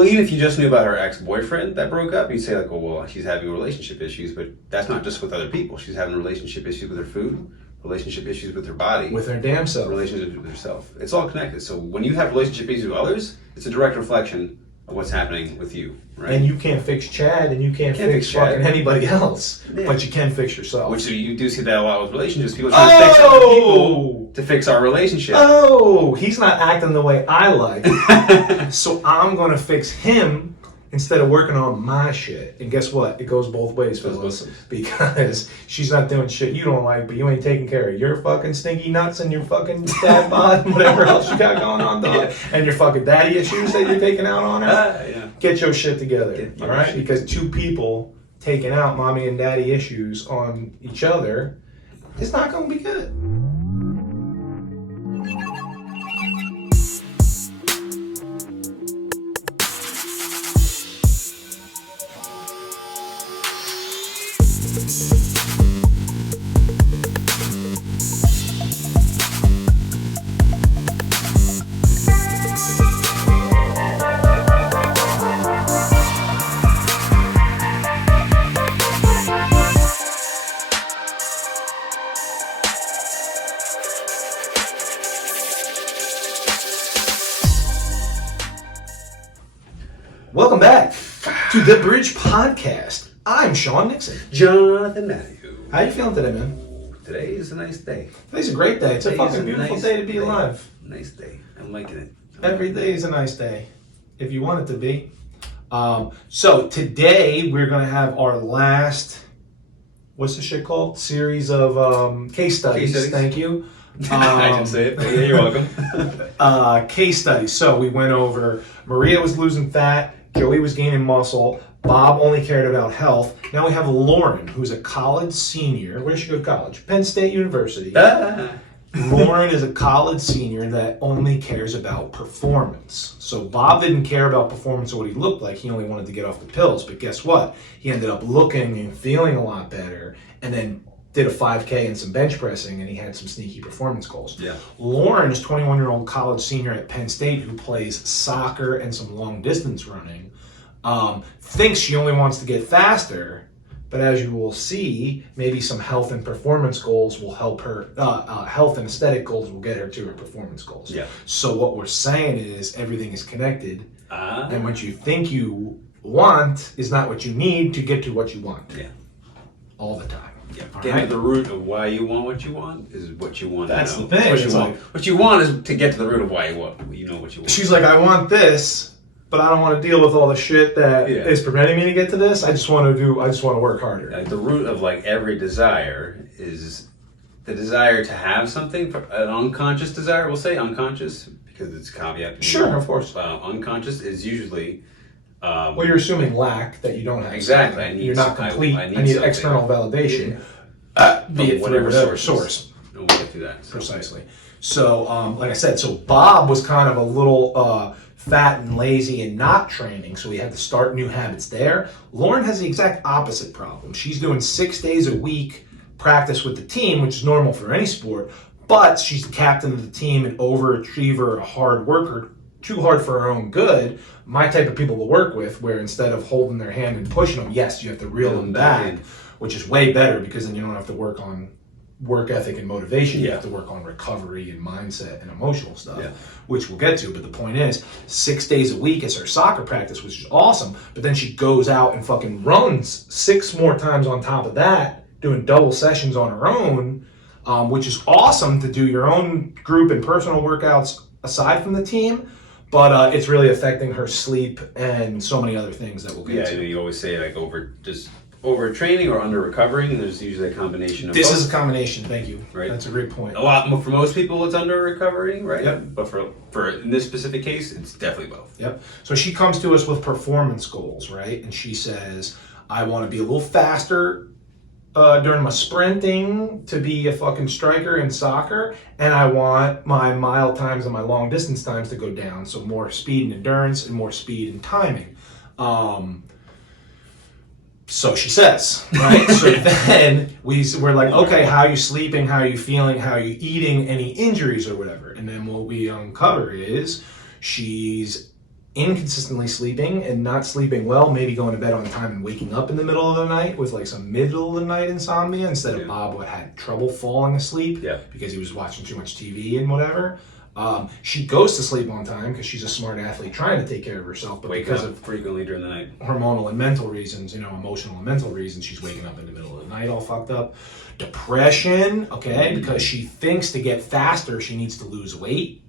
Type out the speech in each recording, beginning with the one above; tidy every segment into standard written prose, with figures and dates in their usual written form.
Well, even if you just knew about her ex-boyfriend that broke up, you'd say like, oh, well, she's having relationship issues, but that's not just with other people. She's having relationship issues with her food, relationship issues with her body. With her damn self. Relationship with herself. It's all connected. So when you have relationship issues with others, it's a direct reflection of what's happening with you, right? And you can't fix Chad, and you can't fix fucking anybody else, but you can fix yourself. Which you do see that a lot with relationships. People try to fix other people to fix our relationship. Oh, he's not acting the way I like, so I'm gonna fix him instead of working on my shit. And guess what? It goes both ways, fellas. Because she's not doing shit you don't like, but you ain't taking care of your fucking stinky nuts and your fucking dad bod and whatever else you got going on, dog. Yeah. And your fucking daddy issues that you're taking out on her. Yeah. Get your shit together, all right? Because two people taking out mommy and daddy issues on each other is not going to be good. Welcome back to the Bridge Podcast. I'm Sean Nixon. Jonathan Matthew. How you feeling today, man? Today is a nice day. Today's a great day. It's a fucking beautiful day to be alive. Nice day. I'm liking it. Every day is a nice day, if you want it to be. So today we're going to have our last, what's the shit called? Series of case studies. Thank you. I didn't say it, but yeah, you're welcome. Case studies. So we went over, Maria was losing fat, Joey was gaining muscle, Bob only cared about health. Now we have Lauren, who's a college senior. Where did she go to college? Penn State University. Lauren is a college senior that only cares about performance. So Bob didn't care about performance or what he looked like. He only wanted to get off the pills. But guess what? He ended up looking and feeling a lot better, and then did a 5K and some bench pressing, and he had some sneaky performance goals. Yeah. Lauren is 21-year-old college senior at Penn State who plays soccer and some long distance running. Thinks she only wants to get faster, but as you will see, maybe some health and performance goals will help her. Health and aesthetic goals will get her to her performance goals. Yeah. So what we're saying is everything is connected, and what you think you want is not what you need to get to what you want. Yeah. All the time. Yeah. Getting to the root of why you want what you want is what you want. That's to know. the thing. What you want is to get to the root of why you want. You know what you want. She's like, I want this, but I don't want to deal with all the shit that is preventing me to get to this. I just want to work harder. Like the root of like every desire is the desire to have something, an unconscious desire. We'll say unconscious because it's a caveat. Sure, of course. Unconscious is usually. Well, you're assuming lack that you don't have. Exactly. You're not complete. I need external validation. Be it whatever through source. And we'll get through that. Precisely. So, like I said, so Bob was kind of a little fat and lazy and not training, so he had to start new habits there. Lauren has the exact opposite problem. She's doing 6 days a week practice with the team, which is normal for any sport, but she's the captain of the team, an overachiever, a hard worker, too hard for her own good. My type of people to work with, where instead of holding their hand and pushing them, yes, you have to reel them back, which is way better because then you don't have to work on work ethic and motivation. You have to work on recovery and mindset and emotional stuff, which we'll get to. But the point is, 6 days a week is her soccer practice, which is awesome. But then she goes out and fucking runs 6 more times on top of that, doing double sessions on her own, which is awesome to do your own group and personal workouts aside from the team. But it's really affecting her sleep and so many other things that we'll get to. Yeah, you always say like over training or under recovering, and there's usually a combination of both. This is a combination, thank you. Right. That's a great point. A lot for most people it's under recovering, right? Yep. But for in this specific case, it's definitely both. Yep. So she comes to us with performance goals, right? And she says, I want to be a little faster during my sprinting to be a fucking striker in soccer, and I want my mile times and my long distance times to go down, so more speed and endurance and more speed and timing. So she says, right? So then we're like, okay, how are you sleeping? How are you feeling? How are you eating? Any injuries or whatever? And then what we uncover is she's inconsistently sleeping and not sleeping well, maybe going to bed on time and waking up in the middle of the night with like some middle of the night insomnia instead of Bob what had trouble falling asleep because he was watching too much TV and whatever. She goes to sleep on time because she's a smart athlete trying to take care of herself, but because of frequently during the night, hormonal and mental reasons, emotional and mental reasons, she's waking up in the middle of the night all fucked up. Depression, okay, because she thinks to get faster she needs to lose weight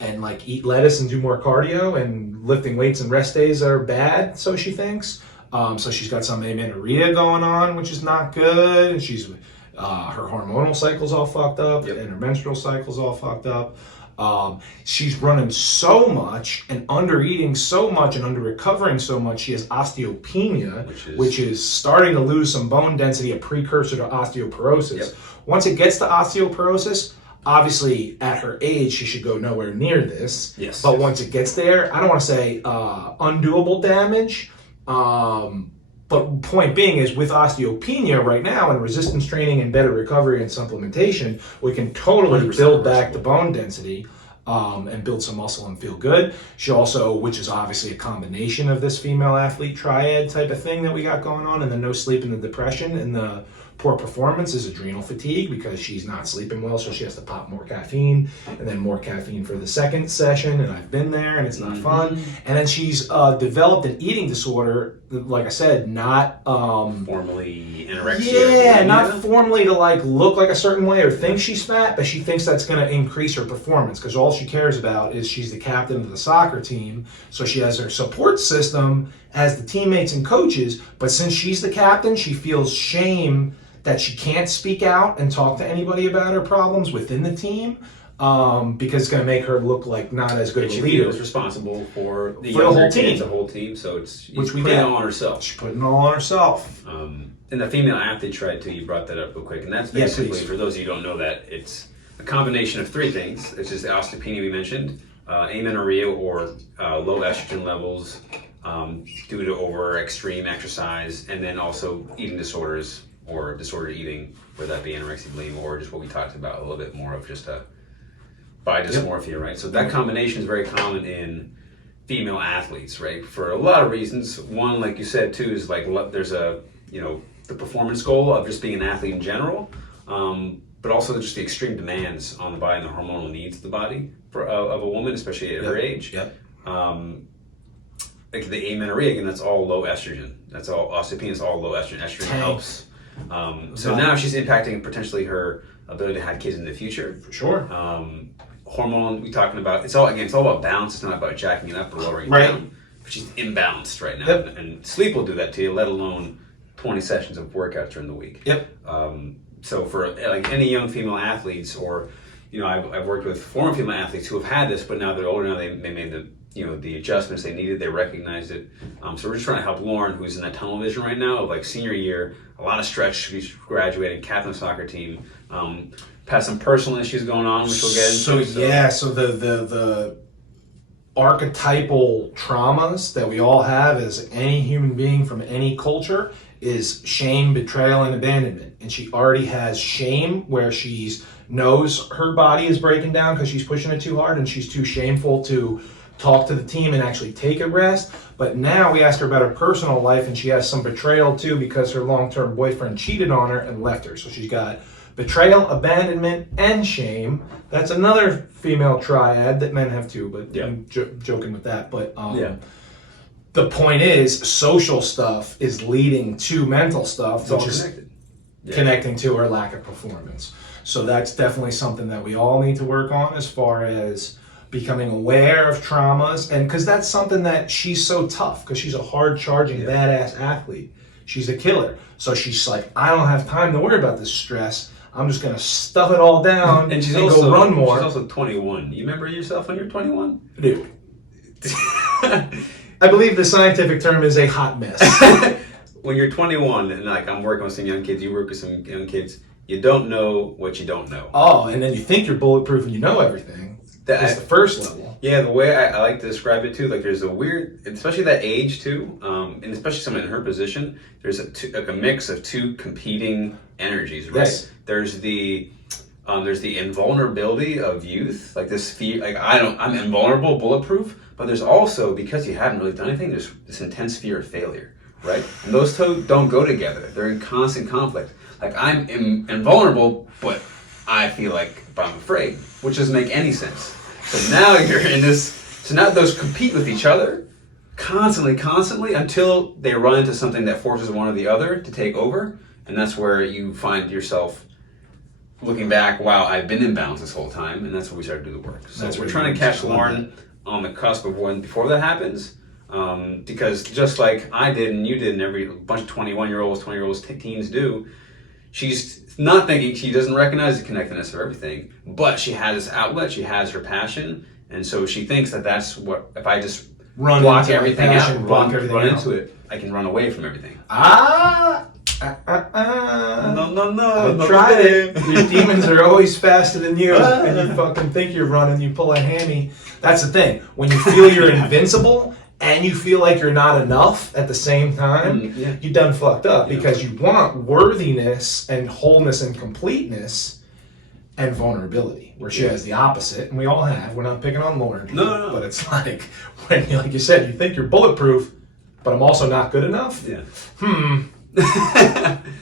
and like eat lettuce and do more cardio, and lifting weights and rest days are bad, so she thinks. So she's got some amenorrhea going on, which is not good, and she's her hormonal cycle's all fucked up, and her menstrual cycle's all fucked up. She's running so much and under eating so much and under recovering so much, she has osteopenia, which is starting to lose some bone density, a precursor to osteoporosis. Once it gets to osteoporosis, obviously at her age, she should go nowhere near this. But once it gets there, I don't want to say undoable damage, but point being is with osteopenia right now and resistance training and better recovery and supplementation, we can totally build back the bone density and build some muscle and feel good. She also, which is obviously a combination of this female athlete triad type of thing that we got going on, and the no sleep and the depression and the poor performance is adrenal fatigue because she's not sleeping well, so she has to pop more caffeine and then more caffeine for the second session, and I've been there and it's not fun. And then she's developed an eating disorder, like I said, not formally anorexia. Yeah, not formally to like look like a certain way or think she's fat, but she thinks that's going to increase her performance because all she cares about is she's the captain of the soccer team, so she has her support system as the teammates and coaches, but since she's the captain, she feels shame that she can't speak out and talk to anybody about her problems within the team because it's going to make her look like not as good of a leader. She feels responsible for the whole team. The whole team, so it's which we putting it all on herself. She's putting it all on herself. And the female athlete triad too, you brought that up real quick, and that's basically, for those of you who don't know that, it's a combination of three things. It's just the osteopenia we mentioned, amenorrhea or low estrogen levels due to over extreme exercise, and then also eating disorders or disordered eating, whether that be anorexia, bulimia, or just what we talked about, a little bit more of just a body dysmorphia, right? So that combination is very common in female athletes, right? For a lot of reasons. One, like you said too, is like there's a, the performance goal of just being an athlete in general, but also just the extreme demands on the body and the hormonal needs of the body of a woman, especially at her age. Like the amenorrhea, again, that's all low estrogen. That's all, osteopenia is all low estrogen. Estrogen helps. So now she's impacting potentially her ability to have kids in the future. For sure. Hormone, we're talking about, it's all about balance. It's not about jacking it up or lowering it down. But she's imbalanced right now. And sleep will do that to you, let alone 20 sessions of workout during the week. So for like any young female athletes, or, I've worked with former female athletes who have had this, but now they're older now, they made the adjustments they needed, they recognized it. So we're just trying to help Lauren, who's in that tunnel vision right now of like senior year, a lot of stretch, she's graduating, captain of the soccer team, has some personal issues going on, which we'll get into. So the archetypal traumas that we all have as any human being from any culture is shame, betrayal, and abandonment. And she already has shame where she's knows her body is breaking down because she's pushing it too hard and she's too shameful to talk to the team and actually take a rest. But now we ask her about her personal life and she has some betrayal too because her long-term boyfriend cheated on her and left her. So she's got betrayal, abandonment, and shame. That's another female triad that men have too, but I'm joking with that. But the point is, social stuff is leading to mental stuff, which is connecting to her lack of performance. So that's definitely something that we all need to work on as far as becoming aware of traumas. And because that's something that she's so tough, because she's a hard-charging, badass athlete. She's a killer. So she's like, I don't have time to worry about this stress. I'm just going to stuff it all down and go run more. She's also 21. You remember yourself when you're 21? Dude. I believe the scientific term is a hot mess. When you're 21, and like I'm working with some young kids, you work with some young kids, you don't know what you don't know. Oh, and then you think you're bulletproof and you know everything. That's the first level. Yeah, the way I like to describe it too, like there's a weird, especially that age too, and especially someone in her position, there's a mix of two competing energies, right? Yes. There's the There's the invulnerability of youth, like this fear, like I'm invulnerable, bulletproof. But there's also, because you haven't really done anything, there's this intense fear of failure, right? And those two don't go together. They're in constant conflict. Like I'm invulnerable, but I feel but I'm afraid, which doesn't make any sense. So now you're in this. So now those compete with each other constantly until they run into something that forces one or the other to take over, and that's where you find yourself looking back. Wow, I've been in balance this whole time, and that's when we started to do the work. So we're trying to catch Lauren on the cusp of when before that happens, because just like I did and you did, and every bunch of 21-year-olds, 20-year-olds, teens do, she's not thinking, she doesn't recognize the connectedness of everything, but she has this outlet, she has her passion, and so she thinks that that's what, if I just block everything out, run into it, I can run away from everything. No. I've tried it. Your demons are always faster than you, and you fucking think you're running, you pull a hammy. That's the thing. When you feel you're invincible, and you feel like you're not enough at the same time, you done fucked up, because you want worthiness and wholeness and completeness and vulnerability, where she has the opposite, and we all have. We're not picking on Lauren here, no. But it's like, when, like you said, you think you're bulletproof, but I'm also not good enough?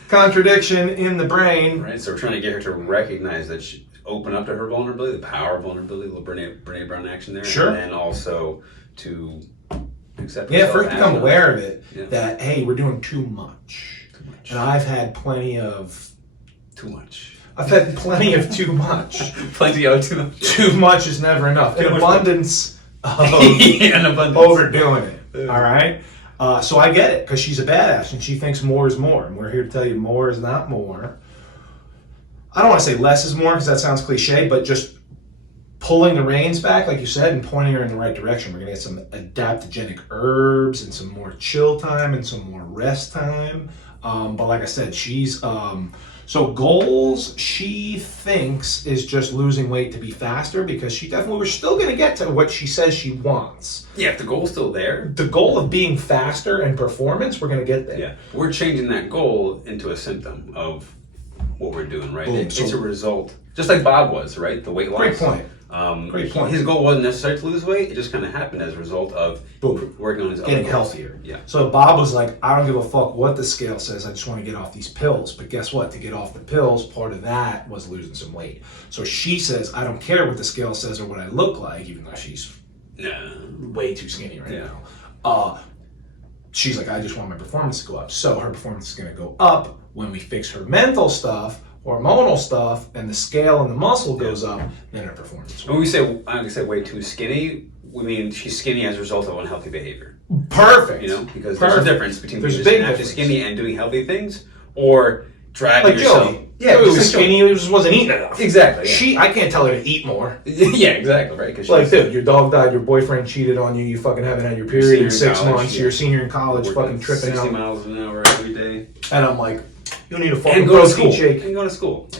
Contradiction in the brain. Right, so we're trying to get her to recognize that she open up to her vulnerability, the power of vulnerability, a little Brene Brown action there. Sure. And then also to accept first become aware of it, that, hey, we're doing too much. And I've had plenty of... Too much. I've had plenty of too much. Plenty of too much. Too much is never enough. An abundance of overdoing it. All right? So I get it, because she's a badass and she thinks more is more. And we're here to tell you more is not more. I don't want to say less is more, because that sounds cliche, but just pulling the reins back, like you said, and pointing her in the right direction. We're going to get some adaptogenic herbs and some more chill time and some more rest time. But like I said, she's... So goals, she thinks, is just losing weight to be faster, because we're still going to get to what she says she wants. Yeah, if the goal's still there. The goal of being faster and performance, we're going to get there. Yeah, we're changing that goal into a symptom of what we're doing, right? Boom. It's a result. Just like Bob was, right? The weight loss. Great point. Great point. His goal wasn't necessarily to lose weight. It just kind of happened as a result of working on his getting other goals. healthier. Yeah. So Bob was like, I don't give a fuck what the scale says. I just want to get off these pills. But guess what? To get off the pills, part of that was losing some weight. So she says, I don't care what the scale says or what I look like, even though she's way too skinny right now. She's like, I just want my performance to go up. So her performance is going to go up when we fix her mental stuff, hormonal stuff, and the scale and the muscle goes up, then her performance. When we say way too skinny, we mean she's skinny as a result of unhealthy behavior. Perfect. You know, because there's a difference between being big naturally skinny and doing healthy things, or driving yourself. Joey. Yeah, Joey was skinny, he just wasn't eating enough. Exactly. I can't tell her to eat more. Yeah, exactly, right. Dude, your dog died, your boyfriend cheated on you, you fucking haven't had your period in 6 months, you're a senior in college, fucking tripping 60 out. miles an hour every day. And I'm like, you need a fucking protein shake. And go to school.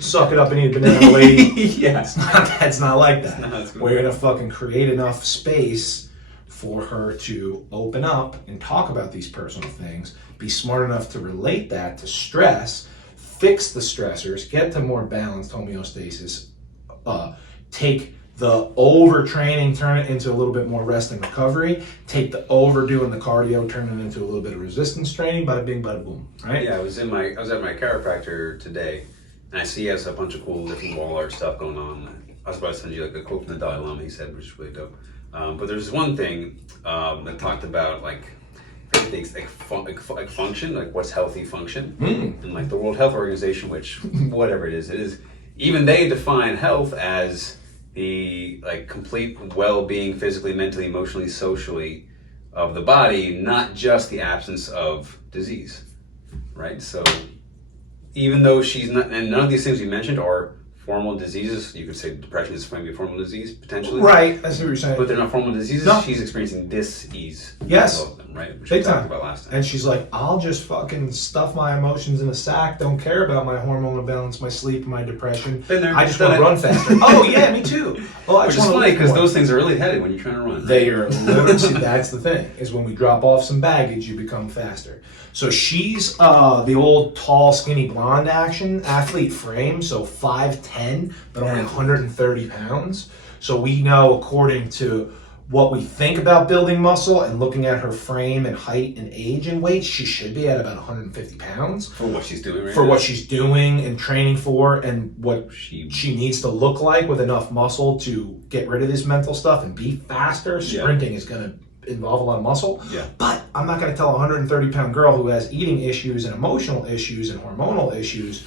Suck it up and eat a banana, lady. Yeah. It's not like that. We're We're going to fucking create enough space for her to open up and talk about these personal things, be smart enough to relate that to stress, fix the stressors, get to more balanced homeostasis, take the overtraining, turn it into a little bit more rest and recovery, take the overdoing the cardio, turn it into a little bit of resistance training, bada bing, bada boom, right? Yeah, I was at my chiropractor today, and I see he has a bunch of cool different wall art stuff going on. I was about to send you like a quote from the Dalai Lama, he said, which is really dope. But there's one thing that talked about things like function, like what's healthy function, and like the World Health Organization, which whatever it is, even they define health as the complete well-being physically, mentally, emotionally, socially of the body, not just the absence of disease, right? So even though she's not, and none of these things you mentioned are formal diseases. You could say depression is maybe a formal disease, potentially. Right, I see what you're saying. But they're not formal diseases. No. She's experiencing dis-ease. Yes. Of them, right? Which Big we talked time. about last time. And she's like, I'll just fucking stuff my emotions in a sack, don't care about my hormone imbalance, my sleep, my depression. Been there, I just done want to it. run faster. Oh yeah, me too. Oh, I Which just is want to funny live because more. those things are really headed when you're trying to run. They are literally, see, that's the thing, is when we drop off some baggage, you become faster. So she's the old tall, skinny blonde athlete frame, so 5'10", 210, but only 130 pounds. So we know, according to what we think about building muscle and looking at her frame and height and age and weight, she should be at about 150 pounds. For what she's doing right For now. what she's doing and training for, and what she needs to look like with enough muscle to get rid of this mental stuff and be faster. Sprinting is going to involve a lot of muscle. Yeah. But I'm not going to tell a 130-pound girl who has eating issues and emotional issues and hormonal issues,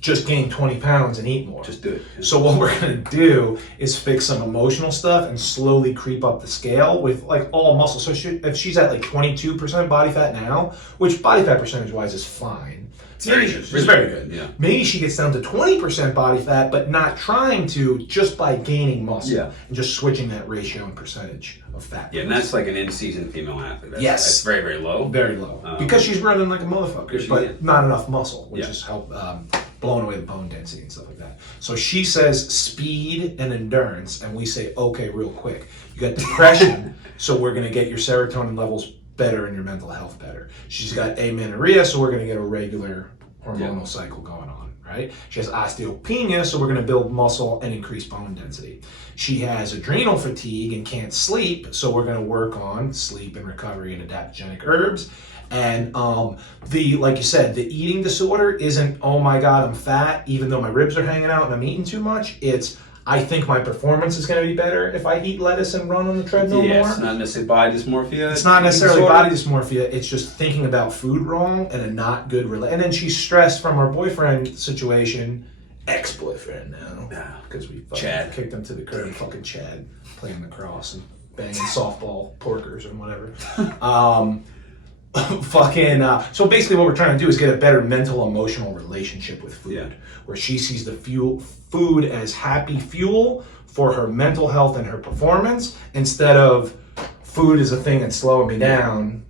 just gain 20 pounds and eat more. Just do it. So what we're going to do is fix some emotional stuff and slowly creep up the scale with like all muscle. So if she's at like 22% body fat now, which body fat percentage wise is fine. It's very good. It's very good. Yeah. Maybe she gets down to 20% body fat, but not trying to, just by gaining muscle. Yeah. And just switching that ratio and percentage of fat. Yeah, and that's like an in-season female athlete. That's very, very low. Very low. Because she's running like a motherfucker, but not enough muscle, which is help blowing away the bone density and stuff like that. So she says speed and endurance, and we say, okay, real quick. You got depression, so we're going to get your serotonin levels better and your mental health better. She's got amenorrhea, so we're going to get a regular hormonal cycle going on, right? She has osteopenia, so we're going to build muscle and increase bone density. She has adrenal fatigue and can't sleep, so we're going to work on sleep and recovery and adaptogenic herbs. And like you said, the eating disorder isn't, oh my God, I'm fat, even though my ribs are hanging out and I'm eating too much. It's, I think my performance is going to be better if I eat lettuce and run on the treadmill more. It's not necessarily body dysmorphia. It's not necessarily body dysmorphia. It's just thinking about food wrong and a not good relationship. And then she's stressed from her boyfriend situation, ex-boyfriend now, because we fucking kicked him to the curb, fucking Chad, playing lacrosse and banging softball porkers and whatever. So basically what we're trying to do is get a better mental emotional relationship with food, where she sees the food as happy fuel for her mental health and her performance, instead of food is a thing that's slowing me down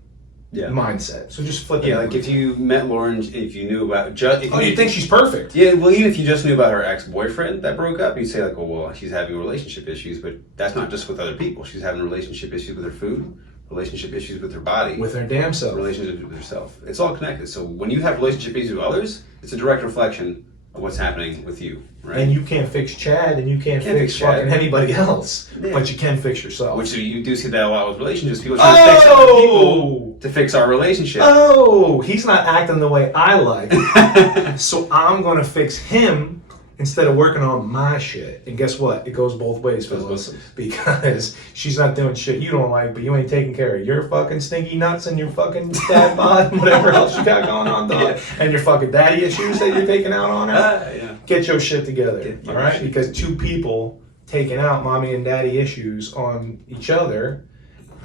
mindset. So just flip it. Like if you met Lauren, if you knew about you think she's perfect. Yeah, well, even if you just knew about her ex-boyfriend that broke up, you'd say like, well, she's having relationship issues, but that's not just with other people. She's having relationship issues with her food, relationship issues with her body, with her damn self, relationship with herself. It's all connected. So when you have relationship issues with others, it's a direct reflection of what's happening with you, right? And you can't fix Chad, and you can't fix fucking anybody else, but you can fix yourself. Which you do see that a lot with relationships. People try to fix other people to fix our relationship. Oh, he's not acting the way I like, so I'm gonna fix him instead of working on my shit. And guess what? It goes both ways, fellas. Because she's not doing shit you don't like, but you ain't taking care of your fucking stinky nuts and your fucking dad bod and whatever else you got going on, dog. And your fucking daddy issues that you're taking out on her. Get your shit together, all right? Because two people taking out mommy and daddy issues on each other,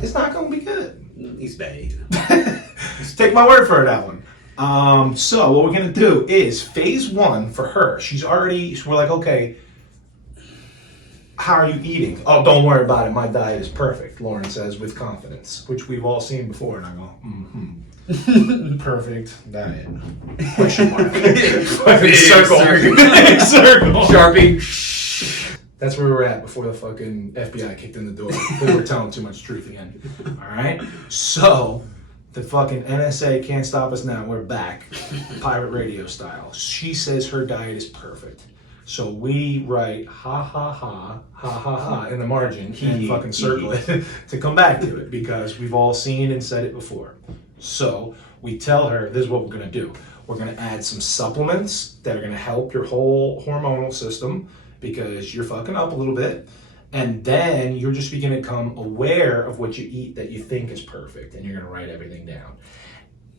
it's not going to be good. He's bad. Take my word for it, that one. So what we're going to do is phase one for her. We're like, okay, how are you eating? Oh, don't worry about it. My diet is perfect, Lauren says with confidence, which we've all seen before. And I go, perfect diet. Question mark. Circle. Circle. Sharpie. That's where we were at before the fucking FBI kicked in the door. They were telling too much truth again. All right? So the fucking NSA can't stop us now. We're back. Pirate radio style. She says her diet is perfect. So we write ha ha ha ha ha ha in the margin and fucking circle it to come back to it, because we've all seen and said it before. So we tell her, this is what we're going to do. We're going to add some supplements that are going to help your whole hormonal system, because you're fucking up a little bit. And then you're just going to become aware of what you eat that you think is perfect, and you're going to write everything down.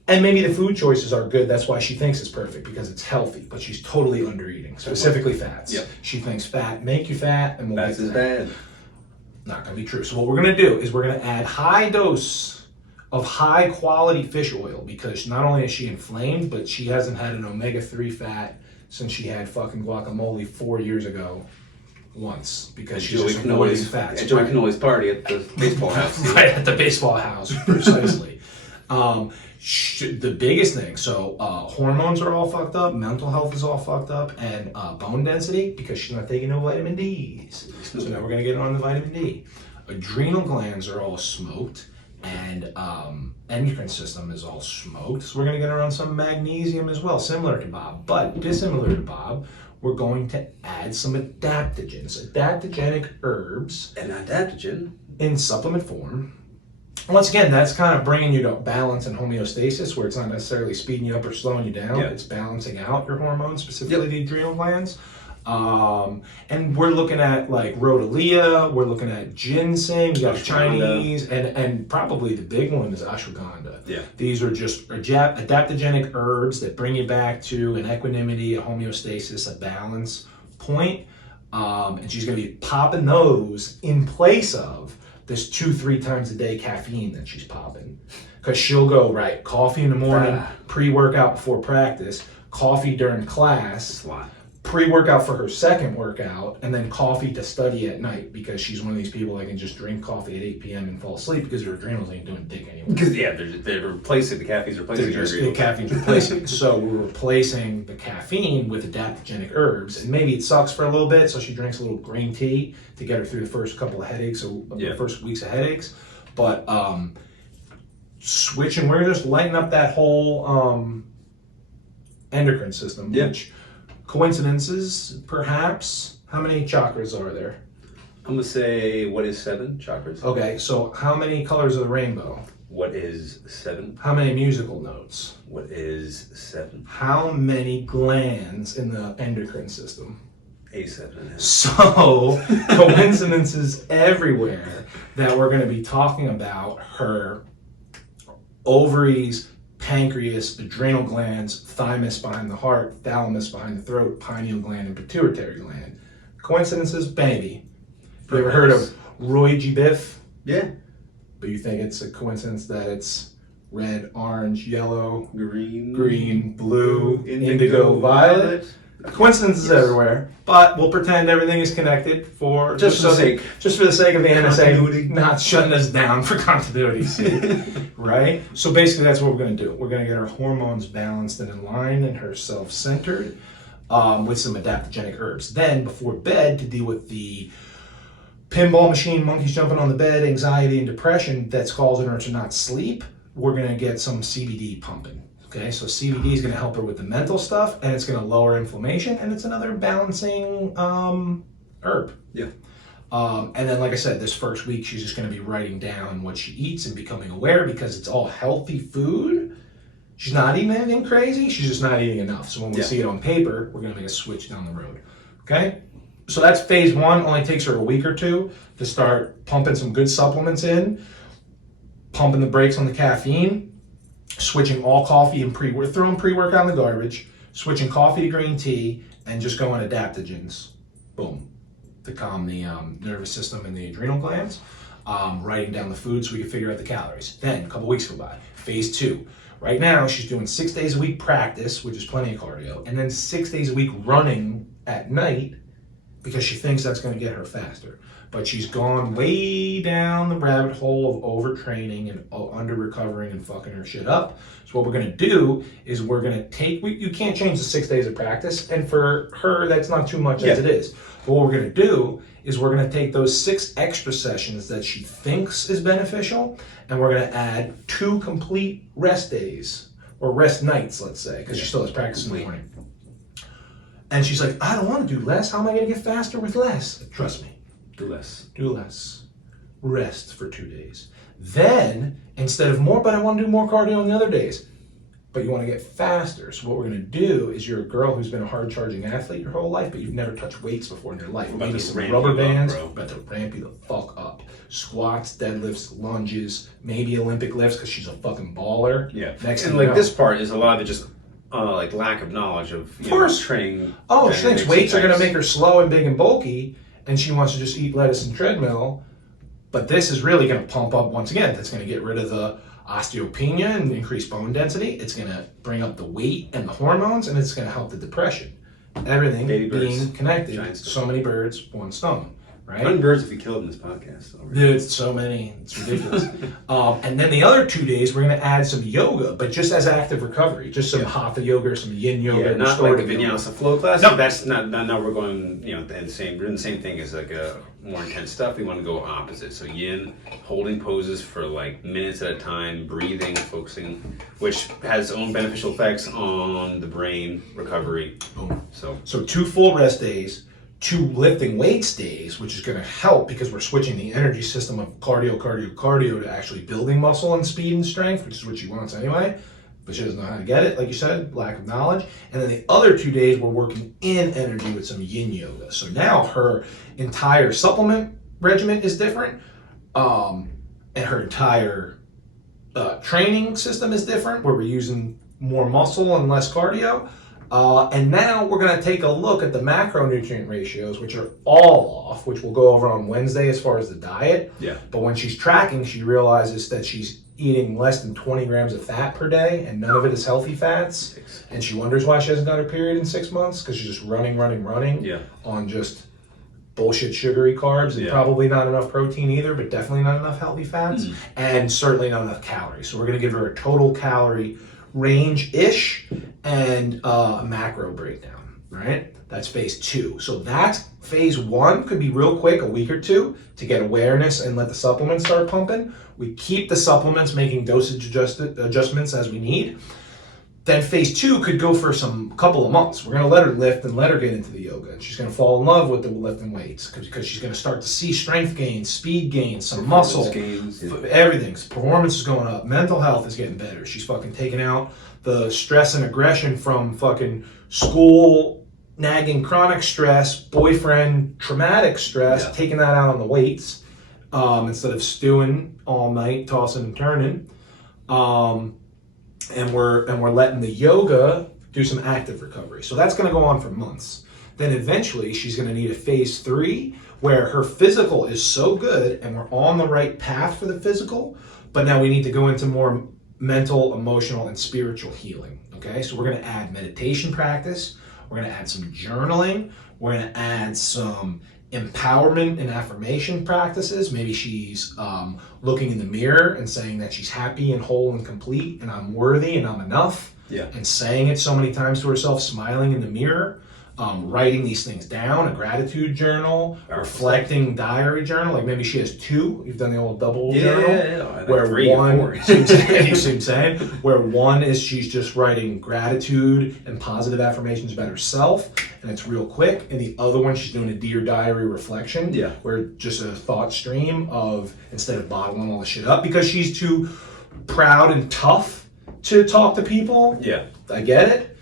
And maybe the food choices are good. That's why she thinks it's perfect, because it's healthy, but she's totally under eating, specifically fats. Yep. She thinks fat make you fat, and we'll Fats is bad. Not going to be true. So what we're going to do is we're going to add high dose of high quality fish oil, because not only is she inflamed, but she hasn't had an omega-3 fat since she had fucking guacamole 4 years ago once, because she's just avoiding fats. Joey can always party at the baseball house. Right, at the baseball house, precisely. The biggest thing, so hormones are all fucked up, mental health is all fucked up, and bone density, because she's not taking no vitamin D's. So now we're going to get on the vitamin D. Adrenal glands are all smoked, and endocrine system is all smoked. So we're going to get her on some magnesium as well, similar to Bob. But dissimilar to Bob, we're going to add some adaptogens, adaptogenic herbs. An adaptogen? In supplement form. Once again, that's kind of bringing you to balance and homeostasis, where it's not necessarily speeding you up or slowing you down. It's balancing out your hormones, specifically the adrenal glands. And we're looking at like rhodiola, we're looking at ginseng, you got Chinese, and probably the big one is ashwagandha. Yeah. These are just adaptogenic herbs that bring you back to an equanimity, a homeostasis, a balance point. And she's going to be popping those in place of this 2-3 times a day caffeine that she's popping. Because she'll go, right, coffee in the morning, pre-workout before practice, coffee during class, pre-workout for her second workout, and then coffee to study at night, because she's one of these people that can just drink coffee at 8 p.m. and fall asleep because her adrenals ain't doing dick anymore. Because, they're replacing, the caffeine's replacing your adrenals. The caffeine's replacing. So we're replacing the caffeine with adaptogenic herbs, and maybe it sucks for a little bit, so she drinks a little green tea to get her through the first couple of headaches, or the first weeks of headaches. But switching, we're just lighting up that whole endocrine system, which... Coincidences, perhaps? How many chakras are there? I'm going to say, what is 7 chakras? Okay, so how many colors of the rainbow? What is 7? How many musical notes? What is 7? How many glands in the endocrine system? A7. So, coincidences everywhere that we're going to be talking about her ovaries, pancreas, adrenal glands, thymus behind the heart, thalamus behind the throat, pineal gland, and pituitary gland. Coincidences? Maybe. Have you ever heard of Roy G. Biff? Yeah. But you think it's a coincidence that it's red, orange, yellow, green, blue, indigo, violet? Coincidences everywhere, but we'll pretend everything is connected for just for the sake of the NSA not shutting us down for continuity's sake, right? So basically, that's what we're going to do. We're going to get her hormones balanced and in line, and her self-centered, with some adaptogenic herbs. Then, before bed, to deal with the pinball machine, monkeys jumping on the bed, anxiety and depression that's causing her to not sleep, we're going to get some CBD pumping. Okay, so CBD is going to help her with the mental stuff, and it's going to lower inflammation, and it's another balancing herb. Yeah. And then, like I said, this first week, she's just going to be writing down what she eats and becoming aware, because it's all healthy food. She's not eating anything crazy. She's just not eating enough. So when we see it on paper, we're going to make a switch down the road. Okay? So that's phase 1. Only takes her a week or 2 to start pumping some good supplements in, pumping the brakes on the caffeine, switching all coffee and we're throwing pre-workout in the garbage, switching coffee to green tea, and just going adaptogens. Boom. To calm the nervous system and the adrenal glands. Writing down the food so we can figure out the calories. Then, a couple weeks go by. Phase 2. Right now, she's doing 6 days a week practice, which is plenty of cardio, and then 6 days a week running at night, because she thinks that's going to get her faster. But she's gone way down the rabbit hole of overtraining and under-recovering and fucking her shit up. So what we're going to do is we're going to take... you can't change the 6 days of practice, and for her, that's not too much as it is. But what we're going to do is we're going to take those 6 extra sessions that she thinks is beneficial, and we're going to add 2 complete rest days, or rest nights, let's say, because she still has practice in the morning. And she's like, I don't want to do less. How am I going to get faster with less? Trust me. Do less. Do less. Rest for 2 days. Then, instead of more, but I want to do more cardio on the other days. But you want to get faster. So what we're going to do is, you're a girl who's been a hard-charging athlete your whole life, but you've never touched weights before in your life. Maybe some rubber bands. About to ramp you the fuck up. Squats, deadlifts, lunges, maybe Olympic lifts, because she's a fucking baller. Yeah. And like this part is a lot of it just like lack of knowledge of training. Oh, she thinks weights are going to make her slow and big and bulky, and she wants to just eat lettuce and treadmill. But this is really going to pump up, once again, that's going to get rid of the osteopenia and increase bone density. It's going to bring up the weight and the hormones, and it's going to help the depression. Everything being connected. So many birds, one stone. Right? 100 birds if we killed in this podcast. Dude, it's so many. It's ridiculous. And then the other 2 days, we're going to add some yoga, but just as active recovery. Just some hatha yoga or some yin yoga. Yeah, not like a vinyasa flow class. No, that's not. Now we're going. Doing the same thing as like a more intense stuff, we want to go opposite. So yin, holding poses for like minutes at a time, breathing, focusing, which has its own beneficial effects on the brain recovery. Boom. So 2 full rest days, 2 lifting weights days, which is going to help because we're switching the energy system of cardio to actually building muscle and speed and strength, which is what she wants anyway. But she doesn't know how to get it, like you said, lack of knowledge. And then the other 2 days, we're working in energy with some yin yoga. So now her entire supplement regimen is different, and her entire training system is different, where we're using more muscle and less cardio. And now we're going to take a look at the macronutrient ratios, which are all off, which we'll go over on Wednesday as far as the diet. yeah, But when she's tracking, she realizes that she's eating less than 20 grams of fat per day, and none of it is healthy fats. And she wonders why she hasn't got her period in 6 months, because she's just running yeah, on just bullshit sugary carbs, and Yeah. probably not enough protein either, but definitely not enough healthy fats, and certainly not enough calories. So we're going to give her a total calorie range-ish and a macro breakdown, right? That's phase 2. So that's phase 1, could be real quick, a week or 2, to get awareness and let the supplements start pumping. We keep the supplements, making dosage adjustments as we need. Then phase 2 could go for some couple of months. We're going to let her lift and let her get into the yoga. And she's going to fall in love with the lifting weights because she's going to start to see strength gains, speed gains, some muscle. gains, yeah. Everything's performance is going up. Mental health is getting better. She's fucking taking out the stress and aggression from fucking school, nagging chronic stress, boyfriend, traumatic stress, Yeah. taking that out on the weights instead of stewing all night, tossing and turning. And we're letting the yoga do some active recovery. So that's going to go on for months. Then eventually she's going to need a phase 3 where her physical is so good and we're on the right path for the physical, but now we need to go into more mental, emotional, and spiritual healing. Okay, so we're going to add meditation practice. We're going to add some journaling. We're going to add some empowerment and affirmation practices. Maybe she's looking in the mirror and saying that she's happy and whole and complete and I'm worthy and I'm enough. Yeah. And saying it so many times to herself, smiling in the mirror, writing these things down, a gratitude journal, reflecting diary journal. Like maybe she has 2. You've done the old double journal. Yeah. Where 3 or one, 4. you see what I'm saying? Where one is she's just writing gratitude and positive affirmations about herself, and it's real quick. And the other one, she's doing a Dear Diary reflection, Yeah. where just a thought stream of, instead of bottling all the shit up, because she's too proud and tough to talk to people. Yeah. I get it.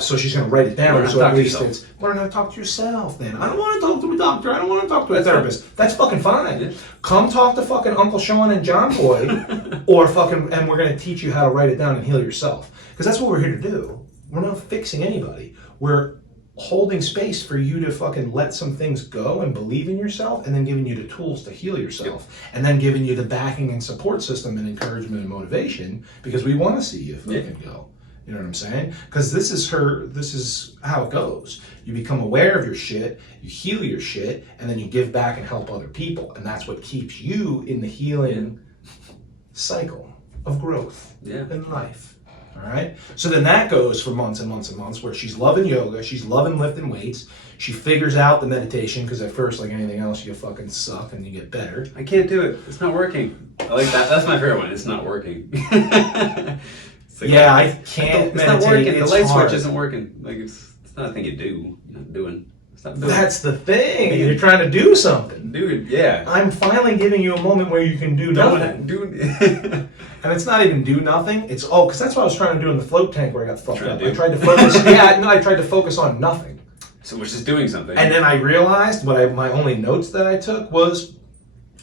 So she's going to write it down. Learn how to So talk at to least yourself. it's learn how to talk to yourself. Then I don't want to talk to a doctor. I don't want to talk to a therapist. That's fucking fine. Yeah. Come talk to fucking Uncle Sean and John Boy, or fucking, and we're going to teach you how to write it down and heal yourself. Because that's what we're here to do. We're not fixing anybody. We're holding space for you to fucking let some things go and believe in yourself, and then giving you the tools to heal yourself, and then giving you the backing and support system and encouragement and motivation, because we want to see you fucking go. You know what I'm saying? Because this is how it goes. You become aware of your shit, you heal your shit, and then you give back and help other people. And that's what keeps you in the healing cycle of growth in life. All right? So then that goes for months and months and months, where she's loving yoga, she's loving lifting weights, she figures out the meditation, because at first, like anything else, you fucking suck and you get better. I can't do it. It's not working. I like that. That's my favorite one. It's not working. Like, yeah, I can't It's meditate. not working. The light hard. switch isn't working. Like it's not a thing you do. You're not doing. It's not doing. That's the thing. You're trying to do something. Dude, yeah. I'm finally giving you a moment where you can do nothing. Dude. And it's not even do nothing. It's because that's what I was trying to do in the float tank where I got fucked up. to I tried to focus. I tried to focus on nothing. So which is doing something. And then I realized my only notes that I took was,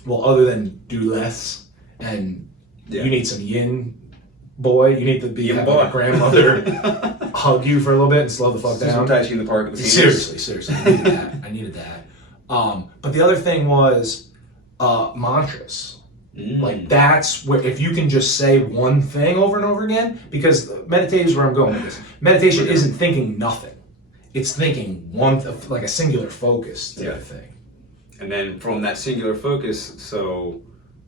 well, other than do less and you need some yin, boy. You need to be Yin have boy. a grandmother hug you for a little bit and slow the fuck down. Tai Chi in the park with the seniors. Seriously, I needed that. But the other thing was mantras. Like that's where, if you can just say one thing over and over again, because meditation is where I'm going with this. Meditation isn't thinking nothing. It's thinking like a singular focus type of thing. And then from that singular focus, so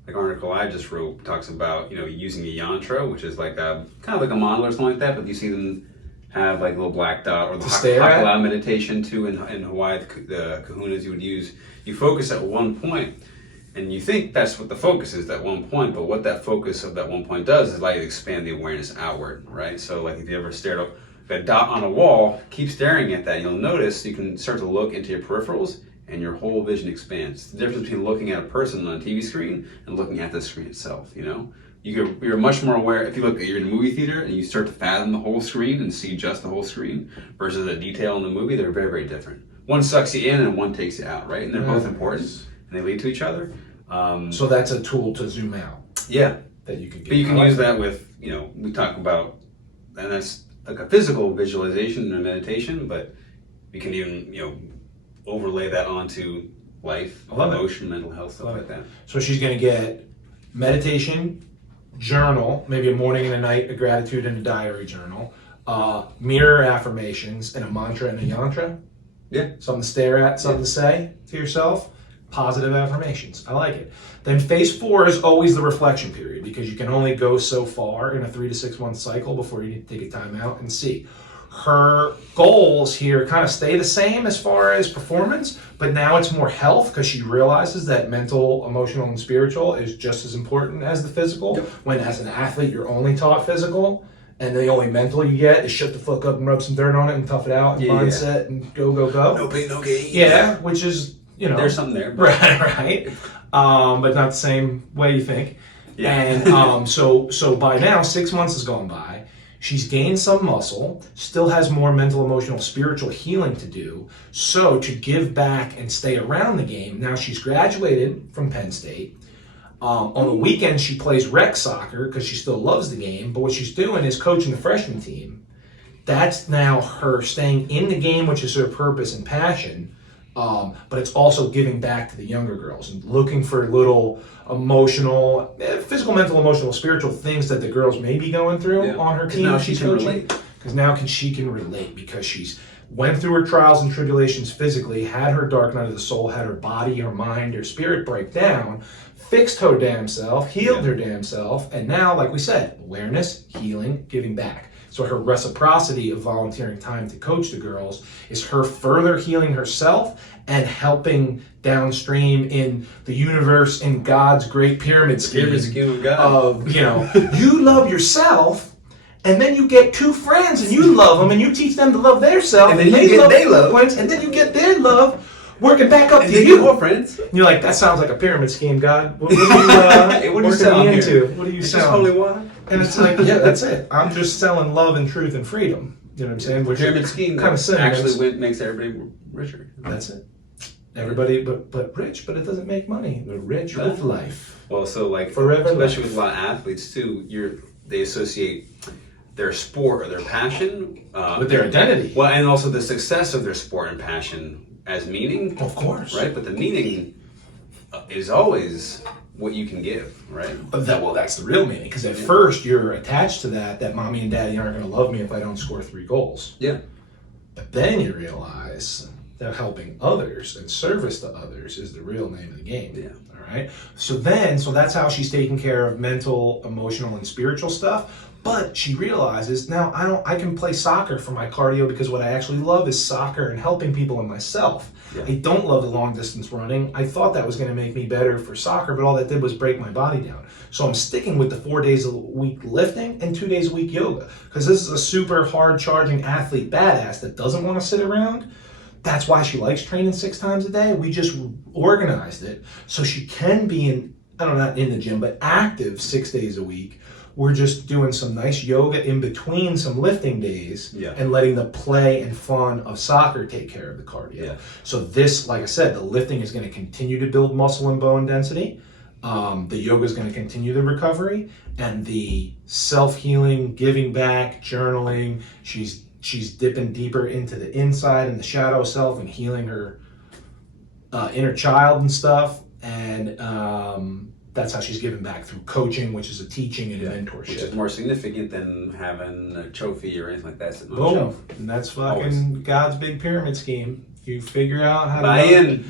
like an article I just wrote talks about, using the yantra, which is like kind of like a mantra or something like that, but you see them have like a little black dot, or the stare at? Hakala meditation too in Hawaii, the kahunas you would use. You focus at one point, and you think that's what the focus is, that one point, but what that focus of that one point does is allow you to expand the awareness outward, right? So like if you ever stared up a dot on a wall, keep staring at that, you'll notice you can start to look into your peripherals and your whole vision expands. The difference between looking at a person on a TV screen and looking at the screen itself, you know? You're much more aware. If you look, you're in a movie theater and you start to fathom the whole screen and see just the whole screen versus a detail in the movie, they're very, very different. One sucks you in and one takes you out, right? And they're both important and they lead to each other. So that's a tool to zoom out. Yeah. That you can get. But you can use that with, you know, we talk about, and that's like a physical visualization and meditation, but you can even, you know, overlay that onto life, emotion, mental health, stuff like that. So she's going to get meditation, journal, maybe a morning and a night, a gratitude and a diary journal, mirror affirmations, and a mantra and a yantra. Yeah. Something to stare at, something to say to yourself. Positive affirmations. I like it. Then phase 4 is always the reflection period, because you can only go so far in a 3 to 6 month cycle before you need to take a time out and see. Her goals here kind of stay the same as far as performance, but now it's more health, because she realizes that mental, emotional, and spiritual is just as important as the physical. Yep. When as an athlete, you're only taught physical, and the only mental you get is shut the fuck up and rub some dirt on it and tough it out, and mindset and go. No pain, no gain. Yeah, which is, you know. There's something there. But. Right. But not the same way you think. Yeah. And so by now, 6 months has gone by. She's gained some muscle, still has more mental, emotional, spiritual healing to do. So to give back and stay around the game, now she's graduated from Penn State. On the weekends, she plays rec soccer because she still loves the game. But what she's doing is coaching the freshman team. That's now her staying in the game, which is her purpose and passion. But it's also giving back to the younger girls and looking for little emotional, physical, mental, emotional, spiritual things that the girls may be going through on her team. Now she's coaching. Because now she can relate, because she's went through her trials and tribulations physically, had her dark night of the soul, had her body, her mind, her spirit break down, fixed her damn self, healed her damn self, and now, like we said, awareness, healing, giving back. So her reciprocity of volunteering time to coach the girls is her further healing herself and helping downstream in the universe, in God's great pyramid scheme. Pyramid scheme of God. You know, you love yourself, and then you get 2 friends and you love them and you teach them to love their self, and then you get their love, and then you get their love working back up and to you. More friends. And you're like, that sounds like a pyramid scheme, God. What are you selling into? What are you selling? Holy water. And it's like, yeah, that's it. I'm just selling love and truth and freedom. You know what I'm saying? Which pyramid scheme kind of actually makes everybody richer. That's it. Everybody, but rich, but it doesn't make money. They're rich with life. Well, so like, forever, especially with a lot of athletes too, they associate their sport or their passion with their identity. Well, and also the success of their sport and passion as meaning. Of course. Right? But the meaning is always what you can give, right? But that's the real meaning, because at first you're attached to that mommy and daddy aren't going to love me if I don't score 3 goals. Yeah. But then you realize that helping others and service to others is the real name of the game. Yeah. All right. So that's how she's taking care of mental, emotional, and spiritual stuff. But she realizes now I can play soccer for my cardio, because what I actually love is soccer and helping people and myself. Yeah. I don't love the long distance running. I thought that was going to make me better for soccer, but all that did was break my body down. So I'm sticking with the 4 days a week lifting and 2 days a week yoga, because this is a super hard charging athlete badass that doesn't want to sit around. That's why she likes training 6 times a day. We just organized it so she can be not in the gym, but active 6 days a week. We're just doing some nice yoga in between some lifting days, and letting the play and fun of soccer take care of the cardio. Yeah. So this, like I said, the lifting is going to continue to build muscle and bone density. The yoga is going to continue the recovery, and the self-healing, giving back, journaling. She's dipping deeper into the inside and the shadow self and healing her inner child and stuff. And that's how she's giving back, through coaching, which is a teaching and a mentorship. Which is more significant than having a trophy or anything like that sitting on the shelf. And that's fucking God's big pyramid scheme. You figure out how to buy in.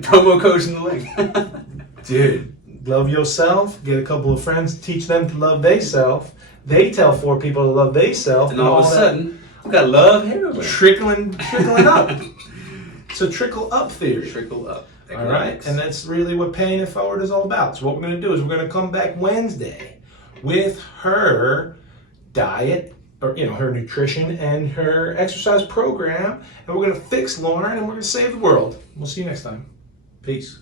Promo code in the link. Dude, love yourself. Get a couple of friends, teach them to love theyself. They tell 4 people to love theyself. And all of a sudden, We got love everywhere. Trickling up. So trickle up theory. Trickle up. All right, and that's really what Paying It Forward is all about. So what we're going to do is we're going to come back Wednesday with her diet, or her nutrition and her exercise program, and we're going to fix Lauren and we're going to save the world. We'll see you next time. Peace.